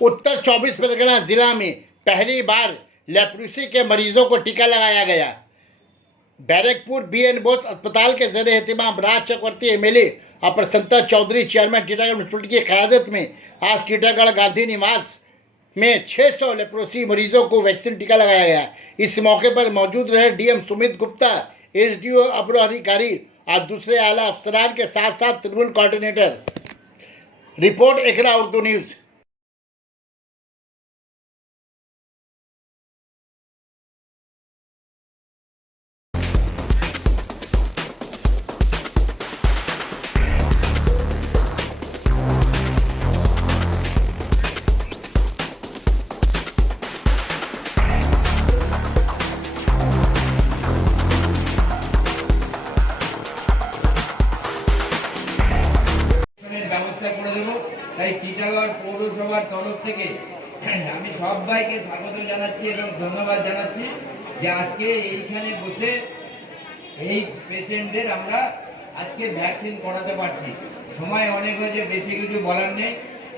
उत्तर 24 परगना जिला में पहली बार लेप्रोसी के मरीजों को टीका लगाया गया। बैरकपुर बी.एन. बोस अस्पताल के ज़र एहतमाम राज चक्रवर्ती एमएलए और प्रसन्नता चौधरी चेयरमैन टीटागढ़ म्यूनसिपलिटी की क़यादत में आज टीटागढ़ गांधी निवास में 600 लेप्रोसी मरीजों को वैक्सीन टीका लगाया गया। इस मौके पर मौजूद रहे डीएम सुमित गुप्ता, एसडीओ अब्रो अधिकारी और दूसरे आला अफसरान के साथ साथ ट्रिब्यूनल कोऑर्डिनेटर। रिपोर्ट एकरा उर्दू न्यूज़। ব্যবস্থা করে দেব। তাই টিটাগড় পৌরসভার তরফ থেকে আমি সবাইকে স্বাগত জানাচ্ছি এবং ধন্যবাদ জানাচ্ছি যে আজকে এইখানে বসে এই পেশেন্টদের আমরা আজকে ভ্যাকসিন করাতে পারছি। সময় অনেক হয়েছে, বেশি কিছু বলার নেই।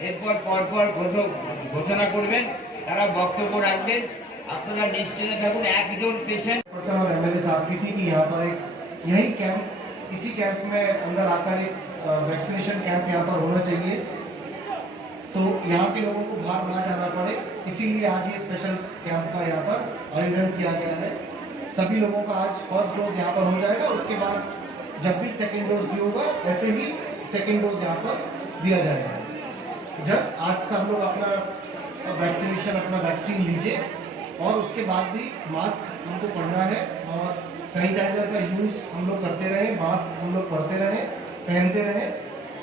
এরপর পরপর ঘোষণা করবেন, তারা বক্তব্য রাখবেন। আপনারা নিশ্চিন্তে থাকুন। একজন পেশেন্ট एमएलए साहब की थी कि यहाँ पर एक यही कैंप, इसी कैंप में अंदर आकर एक वैक्सीनेशन कैंप यहाँ पर होना चाहिए, तो यहाँ के लोगों को बाहर ना जाना पड़े, इसीलिए आज ये स्पेशल कैंप का यहाँ पर आयोजन किया गया है। सभी लोगों का आज फर्स्ट डोज यहाँ पर हो जाएगा, उसके बाद जब भी सेकेंड डोज भी होगा ऐसे ही सेकेंड डोज यहाँ पर दिया जाएगा। जस्ट आज से हम लोग अपना वैक्सीनेशन, अपना वैक्सीन लीजिए और उसके बाद भी मास्क हमको पढ़ना है और सैनिटाइजर का यूज़ हम लोग करते रहें, मास्क हम लोग पढ़ते रहें, पहनते रहें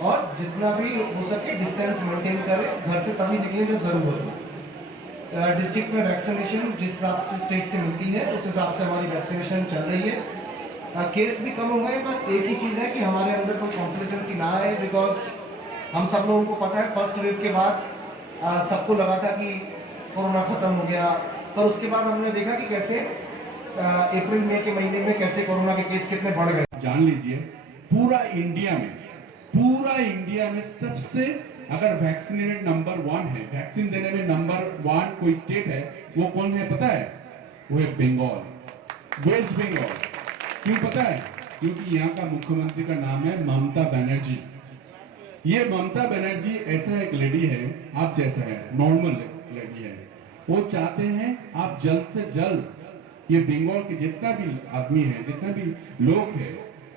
और जितना भी हो सके डिस्टेंस मेंटेन करें। घर से तभी निकलें जब ज़रूरत हो। डिस्ट्रिक्ट में वैक्सीनेशन जिस हिसाब से स्टेट से मिलती है उस हिसाब से हमारी वैक्सीनेशन चल रही है। केस भी कम हो गए, बस एक ही चीज़ है कि हमारे अंदर कोई कॉम्प्लिकेंसी ना आए, बिकॉज हम सब लोगों को पता है फर्स्ट वेव के बाद सबको लगा था कि कोरोना खत्म हो गया, पर उसके बाद हमने देखा कि कैसे अप्रैल मई के महीने में कैसे कोरोना के केस कितने बढ़ गए। जान लीजिए पूरा इंडिया में सबसे अगर वैक्सीनेटेड नंबर 1 है, वैक्सीन देने में नंबर 1 कोई स्टेट है, वो कौन है पता है? वो है बंगाल, वेस्ट बंगाल। क्यों पता है? क्योंकि यहाँ का मुख्यमंत्री का नाम है ममता बनर्जी। ये ममता बनर्जी ऐसा एक लेडी है, आप जैसा है, नॉर्मल लेडी है। वो चाहते हैं आप जल्द से जल्द ये बंगाल के जितना भी आदमी है, जितना भी लोग हैं,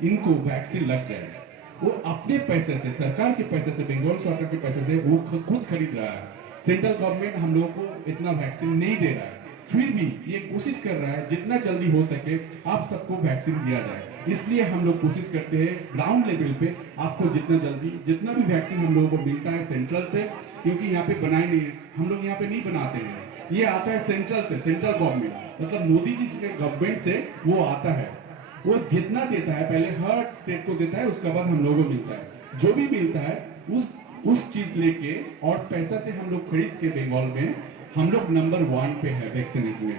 इनको वैक्सीन लग जाए। वो अपने पैसे से, सरकार के पैसे से, बंगाल सरकार के पैसे से वो खुद खरीद रहा है। सेंट्रल गवर्नमेंट हम लोगों को इतना वैक्सीन नहीं दे रहा है, फिर भी ये कोशिश कर रहा है जितना जल्दी हो सके आप सबको वैक्सीन दिया जाए। इसलिए हम लोग कोशिश करते हैं ग्राउंड लेवल पे आपको जितना जल्दी, जितना भी वैक्सीन हम लोगों को मिलता है सेंट्रल से, क्योंकि यहाँ पे बनाए नहीं, हम लोग यहाँ पे नहीं बनाते हैं, ये आता है सेंट्रल से, सेंट्रल गवर्नमेंट मतलब मोदी जी के गवर्नमेंट से वो आता है। वो जितना देता है पहले हर स्टेट को देता है, उसके बाद हम लोगों को मिलता है। जो भी मिलता है उस चीज लेके और पैसा से हम लोग खरीद के बंगाल में हम लोग नंबर 1 पे है वैक्सीनेट में।